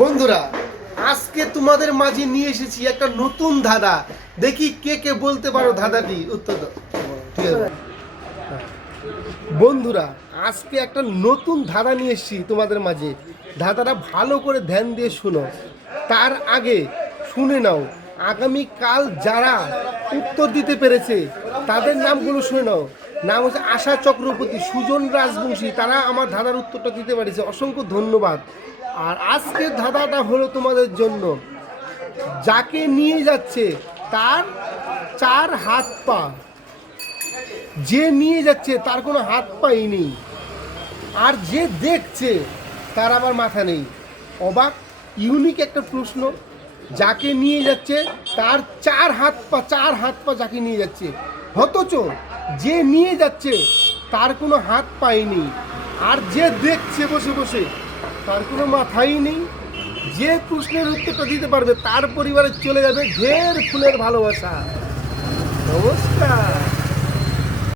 বন্ধুরা, আজকে তোমাদের মাঝে নিয়ে এসেছি একটা নতুন ধাঁধা। দেখি কে কে বলতে পারো ধাঁধাটি উত্তর দাও। ঠিক আছে বন্ধুরা, আজকে একটা নতুন ধাঁধা নিয়ে এসেছি তোমাদের মাঝে। ধাঁধাটা ভালো করে ধ্যান দিয়ে শোনো। তার আগে শুনে নাও, আগামীকাল যারা উত্তর দিতে পেরেছে তাদের নামগুলো শুনে নাও। নাম হচ্ছে আশা চক্রবর্তী, সুজন রাজবংশী, তারা আমার ধাঁধার উত্তরটা দিতে পেরেছে, অসংখ্য ধন্যবাদ। আর আজকের ধাঁধাটা হলো তোমাদের জন্য, যাকে নিয়ে যাচ্ছে তার চার হাত পা, যে নিয়ে যাচ্ছে তার কোনো হাত পাই নেই, আর যে দেখছে তার আবার মাথা নেই। অবাক, ইউনিক একটা প্রশ্ন। যাকে নিয়ে যাচ্ছে তার চার হাত পা যাকে নিয়ে যাচ্ছে, অথচ যে নিয়ে যাচ্ছে তার কোনো হাত পায়নি, আর যে দেখছে বসে বসে তার কোনো মাথাই নেই। যে প্রশ্নের উত্তরটা দিতে পারবে তার পরিবারে চলে যাবে ঢের ফুলের ভালোবাসা। নমস্কার।